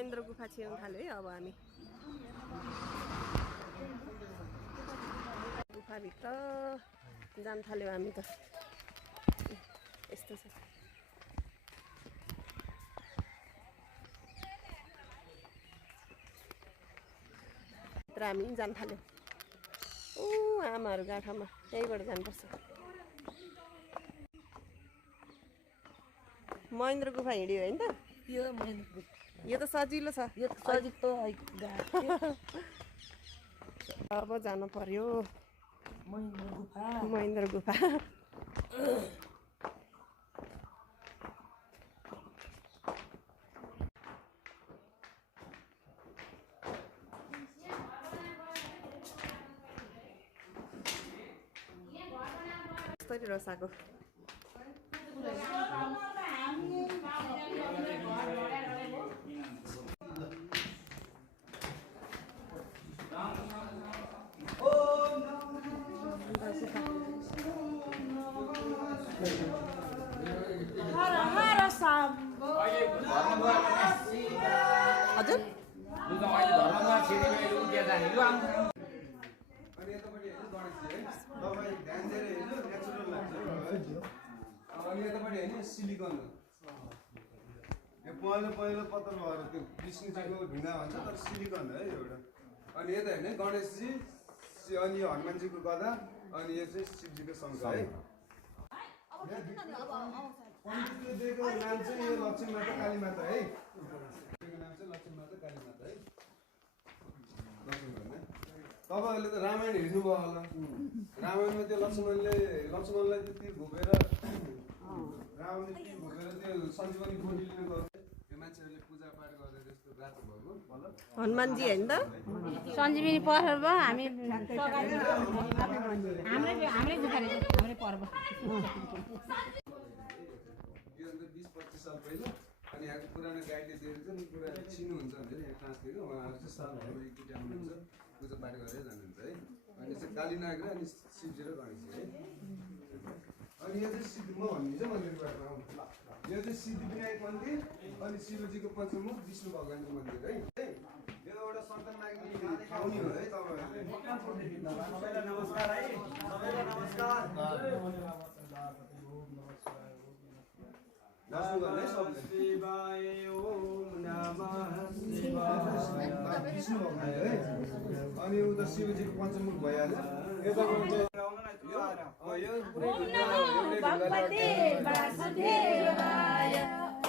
महेन्द्र गुफा छिर्न थाल्यो है अब हामी गुफाभित्र जान थाल्यो हामी त यस्तो छ भित्र हामी जान थाल्यो ऊ आमाहरू गाठामा यहीबाट जानुपर्छ महेन्द्र गुफा हिँड्यो होइन त यो त सजिलो छ यो सजिलो अब जानु पर्यो महेन्द्र महेन्द्र गुफा कसरी रसाको हजुर अनि यतापट्टि होइन सिलिकन यो पहिलो पत्थर भएर त्यो विष्णुजीको ढुङ्गा भन्छ तर सिलिकन है एउटा अनि यता होइन गणेशजी अनि हनुमानजीको गदा अनि यो चाहिँ शिवजीको शङ्ख है दिएको नाम चाहिँ यो लक्ष्मी माता काली माता है दिएको नाम चाहिँ लक्ष्मी माता काली माता है तपाईँहरूले त रामायण हेर्नुभयो होला रामायणमा त्यो लक्ष्मणलाई त्यो तिर घोपेर रावणले तिर घोपेर त्यो सञ्जीवनी गोटी लिनु गयो त्यो मान्छेहरूले पूजापाठ गरेर त्यस्तो रातो भएको हनुमानजी होइन त सञ्जीवनी पर्व हामी हाम्रै पर्व यो अन्त 20-25 साल पहिला अनि यहाँको पुरानो गाइडले दिएर चाहिँ पुरा चिन्नुहुन्छ भनेर यहाँ ट्रान्सलेटर उहाँहरू चाहिँ सालहरू एकचोटि आउनुहुन्छ पूजापाठ गरेर जानुहुन्छ है अनि चाहिँ कालीनाग र अनि शिवजी र गणेशजी है अनि यो चाहिँ सिद्धि म भनिदिन्छु मन्दिरको बारेमा यो चाहिँ सिद्धिविनायक मन्दिर अनि शिवजीको पञ्चमुख विष्णु भगवानको मन्दिर है यो एउटा सन्तान माग्ने ठाउँ नि हो है तपाईँहरूले नमस्कार है नमस्कार शिवाय ओम नमः शिवाय विष्णु भगवान है अनि उता शिवजीको पञ्चमुख भइहाल्छ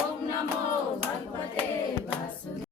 ओम नमो भगवते वासुदेवाय